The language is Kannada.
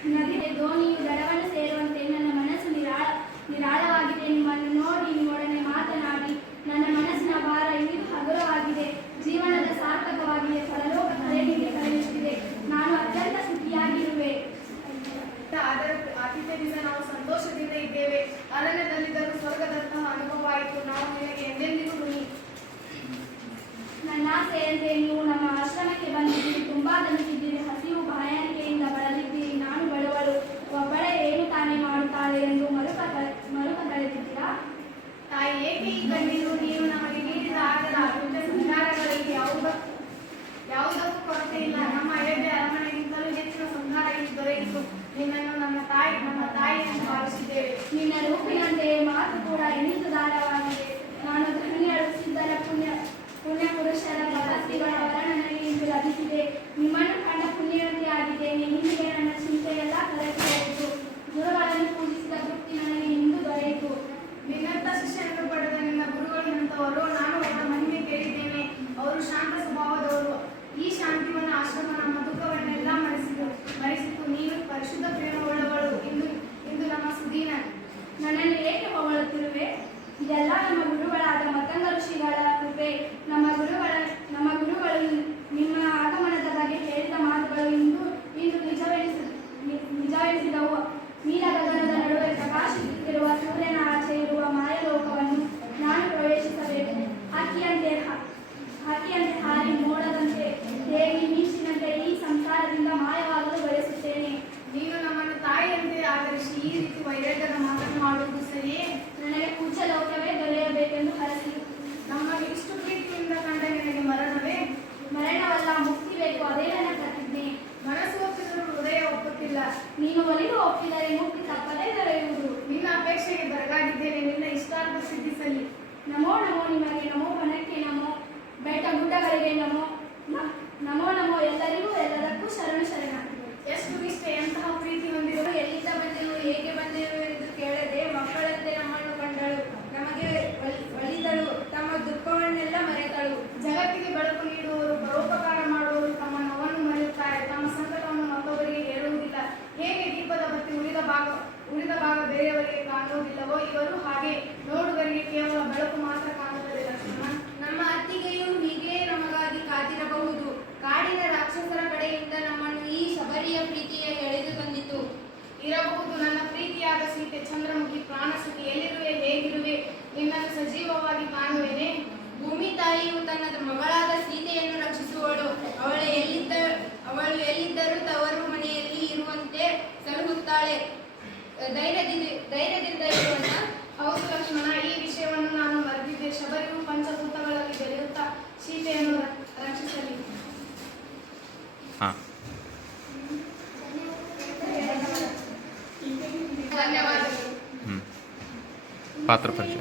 ಧೋನಿಯು ದಡವನ್ನು ಸೇರುವಂತೆ ನನ್ನ ಮನಸ್ಸು ನಿರಾ ನಿರಾ ಮಾತು ಕೂಡ ಎಣಿತು ದಾರವಾಗಿದೆ ನಾನು ಧನ್ಯರು ಸಿದ್ಧರ ಪುಣ್ಯ ಪುಣ್ಯ ಪುರುಷರ ಭಕ್ತಿಗಳ ಗೆಳೆತನ ಮಾತನ್ನು ಮಾಡುವುದು ಸರಿಯೇ? ನನಗೆ ಕುಚ ಲೋಕವೇ ದೊರೆಯಬೇಕೆಂದು ಹರಸಿ. ನಮ್ಮ ಇಷ್ಟು ಪ್ರೀತಿಯಿಂದ ಕಂಡ ನನಗೆ ಮರಣವೇ? ಮರಣವಲ್ಲ, ಮುಕ್ತಿ ಬೇಕು, ಅದೇ ನನ್ನ ಪ್ರತಿಜ್ಞೆ. ಮನಸ್ಸು ಒಪ್ಪಿದರೂ ಹೃದಯ ಒಪ್ಪುತ್ತಿಲ್ಲ. ನೀನು ಒಲಿದು ಒಪ್ಪಿದರೆ ಮುಕ್ತಿ ತಪ್ಪದೇ ದೊರೆಯುವುದು. ನಿನ್ನ ಅಪೇಕ್ಷೆಗೆ ಬರಗಾಗಿದ್ದೇನೆ, ನಿನ್ನ ಇಷ್ಟಾರ್ಥ ಸಿದ್ಧಿಸಲಿ. ನಮೋ ನಮೋ ನಿಮಗೆ ನಮೋ ಮನಕ್ಕೆ ಭಾಗ ಉಳಿದ ಭಾಗ ಬೇರೆಯವರಿಗೆ ಕಾಣುವುದಿಲ್ಲವೋ? ಇವರು ಹಾಗೆ ನೋಡುವರಿಗೆ ಕೇವಲ ಬೆಳಕು ಮಾತ್ರ ಕಾಣುತ್ತದೆ ನಮ್ಮ ಅತ್ತಿಗೆಯು ಹೀಗೇ ನಮಗಾಗಿ ಕಾದಿರಬಹುದು. ಕಾಡಿನ ರಾಕ್ಷಸರ ಕಡೆಯಿಂದ ನಮ್ಮನ್ನು ಈ ಶಬರಿಯ ಪ್ರೀತಿಯ ಎಳೆದು ಬಂದಿತು ಇರಬಹುದು ನನ್ನ ಪ್ರೀತಿಯಾದ ಸೀತೆ ಚಂದ್ರಮುಖಿ ಪ್ರಾಣಸುಖಿ ಎಲ್ಲಿರುವೆ ಹೇಗಿರುವೆ? ನಿನ್ನನ್ನು ಸಜೀವವಾಗಿ ಕಾಣುವೆನೆ. ಭೂಮಿ ತಾಯಿಯು ತನ್ನ ಮಗಳಾದ ಸೀತೆಯನ್ನು ರಕ್ಷಿಸುವಳು. ಅವಳು ಎಲ್ಲಿದ್ದ ಅವಳು ಎಲ್ಲಿ ಧೈರ್ಯದಿಂದ ಧೈರ್ಯದಿಂದ ಇರುವಂತ ಹೌದು ಲಕ್ಷ್ಮಣ ಈ ವಿಷಯವನ್ನು ನಾನು ಮರೆತಿದ್ದೆ. ಶಬರಿಯು ಪಂಚಭೂತಗಳಲ್ಲಿ ಬೆಳೆಯುತ್ತಾ ಸೀತೆಯನ್ನು ರಕ್ಷಿಸಲಿ. ಧನ್ಯವಾದಗಳು ಪಾತ್ರ ಪರಿಚಯ